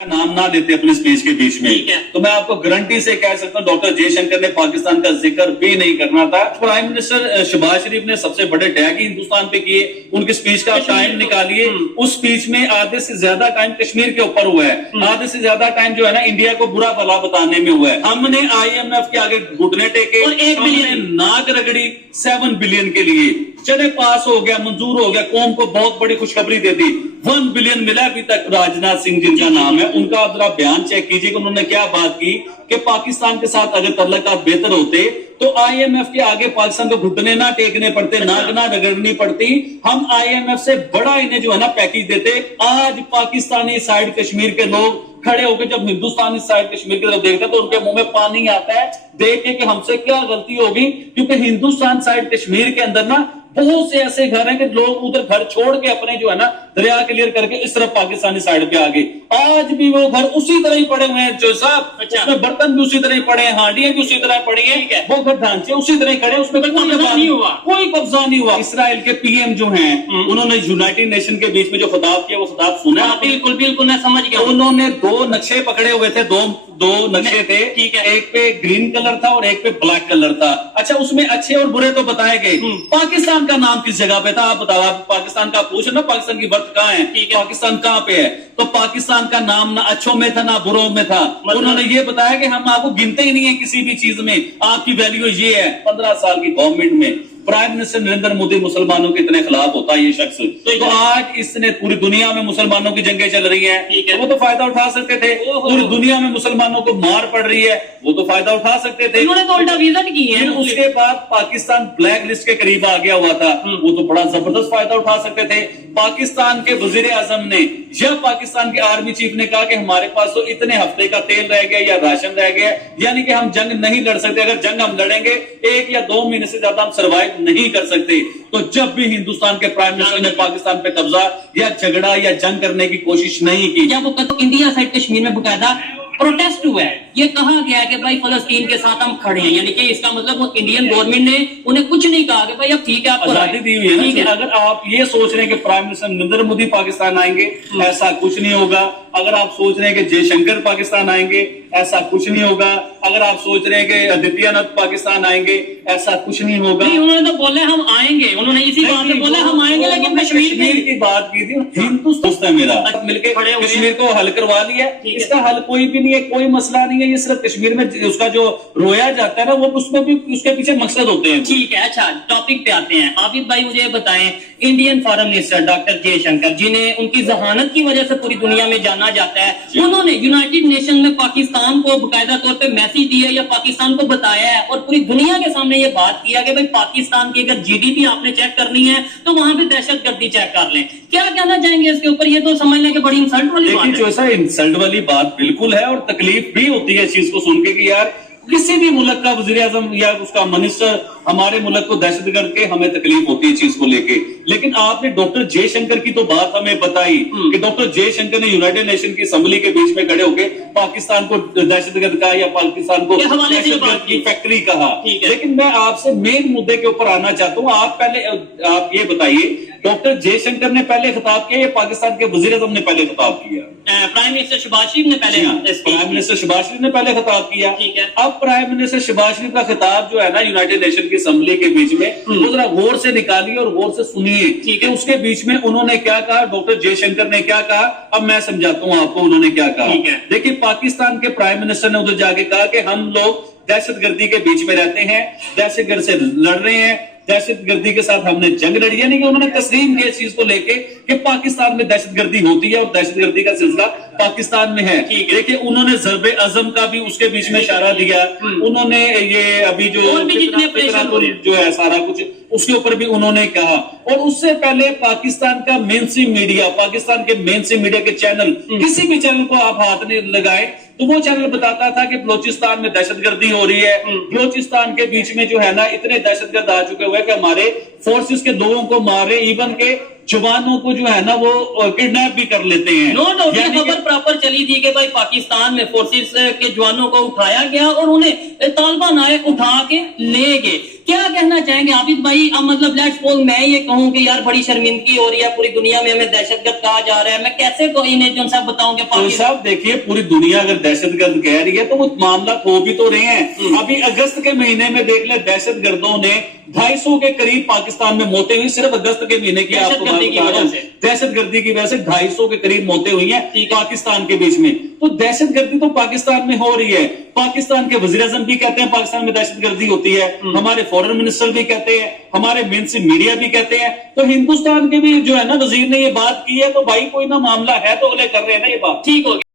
नाम ना लेते अपने स्पीच के बीच में, तो मैं आपको गारंटी से कह सकता हूँ डॉक्टर जयशंकर ने पाकिस्तान का जिक्र भी नहीं करना था। प्राइम मिनिस्टर शहबाज शरीफ ने सबसे बड़े टैग ही हिंदुस्तान पे किए, उनकी स्पीच का टाइम निकालिए। उस स्पीच में आधे से ज्यादा टाइम कश्मीर के ऊपर हुआ है, आधे से ज्यादा टाइम जो है ना इंडिया को बुरा भला बताने में हुआ है। हमने IMF के आगे घुटने टेके, 1 बिलियन नाक रगड़ी 7 बिलियन के लिए, चले पास हो गया, मंजूर हो गया, कौम को बहुत बड़ी खुशखबरी दे दी। 1 बिलियन मिला अभी तक। राजनाथ सिंह जिनका नाम है, उनका जरा बयान चेक कीजिए कि उन्होंने क्या बात की कि पाकिस्तान के साथ अगर तल्लुकात बेहतर होते तो IMF के आगे पाकिस्तान को घुटने ना टेकने पड़ते, नाक ना रगड़नी पड़ती, हम IMF से बड़ा इन्हें जो है ना पैकेज देते। आज पाकिस्तानी साइड कश्मीर के लोग खड़े होकर जब हिंदुस्तानी साइड कश्मीर की तरफ देखते हैं तो उनके मुंह में पानी आता है देख के कि हमसे क्या गलती होगी, क्योंकि हिंदुस्तान साइड कश्मीर के अंदर ना बहुत से ऐसे घर हैं कि लोग उधर घर छोड़ के अपने जो है ना दरिया क्लियर करके इस तरफ पाकिस्तानी साइड पे आ गए। आज भी वो घर उसी तरह ही पड़े हुए हैं जो साहब, उसमें बर्तन भी उसी तरह ही पड़े हैं, हांडियां भी उसी तरह पड़ी हैं, वो घर ढांचे उसी तरह ही खड़े, उसमें कोई कब्जा नहीं हुआ। इसराइल के PM जो हैं उन्होंने यूनाइटेड नेशन के बीच में जो खिताब किया वो खिताब सुना? बिल्कुल बिल्कुल मैं समझ गया। उन्होंने 2 नक्शे पकड़े हुए थे, दो नक्शे थे, ठीक है, एक पे ग्रीन कलर था और एक पे ब्लैक कलर था। अच्छा, उसमें अच्छे और बुरे तो बताए गए, पाकिस्तान का नाम किस जगह पे था आप बताओ? आप पाकिस्तान का पूछ ना, पाकिस्तान की बर्थ कहाँ है, पाकिस्तान कहाँ पे है? तो पाकिस्तान का नाम ना अच्छों में था ना बुरों में था। उन्होंने ये बताया कि हम आपको गिनते ही नहीं है किसी भी चीज में, आपकी वैल्यू ये है। 15 साल की गवर्नमेंट में प्राइम मिनिस्टर नरेंद्र मोदी मुसलमानों के इतने खिलाफ होता है ये शख्स, तो आज इसने पूरी दुनिया में मुसलमानों की जंगें चल रही हैं, तो वो तो फायदा उठा सकते थे। पूरी दुनिया में मुसलमानों को मार पड़ रही है, वो तो फायदा उठा सकते थे। उन्होंने तो उल्टा विजिट की है। उसके बाद पाकिस्तान ब्लैक लिस्ट के करीब आ गया हुआ था, वो तो बड़ा जबरदस्त फायदा उठा सकते थे। पाकिस्तान के वजीर आजम ने या पाकिस्तान के आर्मी चीफ ने कहा कि हमारे पास तो इतने हफ्ते का तेल रह गया या राशन रह गया, यानी कि हम जंग नहीं लड़ सकते। अगर जंग हम लड़ेंगे 1 या 2 महीने से ज्यादा हम सर्वाइव नहीं कर सकते। तो जब भी हिंदुस्तान के प्राइम मिनिस्टर ने पाकिस्तान पे कब्जा या झगड़ा या जंग करने की कोशिश नहीं की, जब वो इंडिया साइड कश्मीर में बकायदा प्रोटेस्ट हुआ है, ये कहा गया कि भाई फलस्तीन के साथ हम खड़े हैं, यानी कि इसका मतलब वो इंडियन गवर्नमेंट ने उन्हें कुछ नहीं कहा कि भाई अब ठीक है आपको आजादी दी हुई है ना। अगर आप ये सोच रहे हैं कि प्राइम मिनिस्टर नरेंद्र मोदी पाकिस्तान आएंगे, ऐसा कुछ नहीं होगा। अगर आप सोच रहे हैं कि जयशंकर पाकिस्तान आएंगे, ऐसा कुछ नहीं होगा। अगर आप सोच रहे हैं कि आदित्यनाथ पाकिस्तान आएंगे, ऐसा कुछ नहीं होगा। नहीं, उन्होंने तो बोले हम आएंगे, उन्होंने इसी बात में बोला हम आएंगे, लेकिन कश्मीर की बात की थी। हिंदुस्तान है मेरा मिलकर कश्मीर को हल करवा लिया, इसका हल कोई भी नहीं है, कोई मसला नहीं है। ये सिर्फ कश्मीर में उसका जो रोया जाता है ना, वो उसमें भी उसके पीछे मकसद होते हैं। ठीक है, अच्छा टॉपिक पे आते हैं। आबिद भाई मुझे बताएं, Indian foreign minister doctor Jaishankar जिन्हें उनकी जहानत की वजह से पूरी दुनिया में जाना जाता है, उन्होंने यूनाइटेड नेशन में पाकिस्तान को बाकायदा तौर पे मैसेज दिया या पाकिस्तान को बताया है और पूरी दुनिया के सामने ये बात किया कि भाई पाकिस्तान की अगर GDP आपने चेक करनी है तो वहां पे दहशतगर्दी चेक कर लें। क्या कहना चाहेंगे इसके ऊपर? ये तो समझ लें कि बड़ी इंसल्ट वाली बात है। जो ऐसा इंसल्ट वाली बात बिल्कुल है, और तकलीफ भी होती है इस चीज को सुन के कि यार किसी भी मुल्क का वजीर आजम या उसका मिनिस्टर हमारे मुल्क को दहशतगर्द के हमें तकलीफ होती है चीज को लेके। लेकिन आपने डॉक्टर जयशंकर की तो बात हमें बताई कि डॉक्टर जयशंकर ने यूनाइटेड नेशन की असेंबली के बीच में खड़े होकर पाकिस्तान को दहशतगर्द कहा या पाकिस्तान को दहशतगर्द की फैक्ट्री कहा। लेकिन मैं आपसे मेन मुद्दे के ऊपर आना चाहता हूँ। आप ये बताइए, डॉक्टर जयशंकर ने पहले खिताब किया या पाकिस्तान के वजीर आजम ने पहले खिताब किया? प्राइम मिनिस्टर शहबाज शरीफ ने पहले प्राइम मिनिस्टर शहबाज शरीफ ने पहले खिताब किया। अब प्राइम मिनिस्टर शहबाज शरीफ का खिताब जो है ना यूनाइटेड नेशन की असेंबली के बीच में, वो जरा गौर से निकालिए और गौर से सुनिए कि उसके बीच में उन्होंने क्या कहा, डॉक्टर जयशंकर ने क्या कहा। अब मैं समझाता हूँ आपको उन्होंने क्या कहा। देखिए, पाकिस्तान के प्राइम मिनिस्टर ने उधर जाके कहा कि हम लोग दहशतगर्दी के बीच में रहते हैं, दहशतगर्द से लड़ रहे हैं, दहशतगर्दी के साथ हमने जंग लड़ी। यानी कि उन्होंने तस्लीम किया इस चीज को लेके कि पाकिस्तान में दहशतगर्दी होती है और दहशतगर्दी का सिलसिला पाकिस्तान में है। देखिए, उन्होंने ज़र्बे अज़म का भी उसके बीच में इशारा दिया। उन्होंने ये अभी जो है सारा कुछ उसके ऊपर भी उन्होंने कहा। और उससे पहले पाकिस्तान का मेनस्ट्रीम मीडिया, पाकिस्तान के मेनस्ट्रीम मीडिया के चैनल, किसी भी चैनल को आप हाथ नहीं लगाए तो वो चैनल बताता था कि बलोचिस्तान में दहशतगर्दी हो रही है, बलोचिस्तान के बीच में जो है ना इतने दहशतगर्द आ चुके हुए कि हमारे फोर्सेस के लोगों को मार रहे, इवन के जवानों को जो है ना वो किडनैप भी कर लेते हैं। नो डाउट ये यानी कि- खबर प्रॉपर चली थी कि भाई पाकिस्तान में फोर्सेस के जवानों को उठाया गया और उन्हें तालिबान आए उठा के ले गए। क्या कहना चाहेंगे आबिद भाई? अब मतलब लेट्स सपोज मैं ये कहूं कि यार बड़ी शर्मिंदगी हो रही है, पूरी दुनिया में हमें दहशतगर्द कहा जा रहा है, मैं कैसे को इन्हें जो साहब बताऊं कि तो पाकिस्तान साहब देखिए, पूरी दुनिया अगर दहशतगर्द कह रही है तो वो मामला खो भी तो रहे हैं। अभी अगस्त के महीने में देख ले, दहशतगर्दों ने 250 के करीब पाकिस्तान में मौतें हुई, सिर्फ अगस्त के महीने की आपको बात दहशतगर्दी की बता रहा हूं। वजह से। दहशतगर्दी की वजह से 250 के करीब मौतें हुई हैं ठीक है। पाकिस्तान के बीच में। तो दहशतगर्दी तो पाकिस्तान में हो रही है। पाकिस्तान के वजीर आजम भी कहते हैं पाकिस्तान में दहशतगर्दी होती है, हमारे फॉरेन मिनिस्टर भी कहते हैं, हमारे मेन स्ट्रीम मीडिया भी कहते हैं। तो हिंदुस्तान के भी जो है ना वजीर ने ये बात की है, तो भाई कोई ना मामला है तो अगले कर रहे हैं ना ये बात। ठीक हो गया।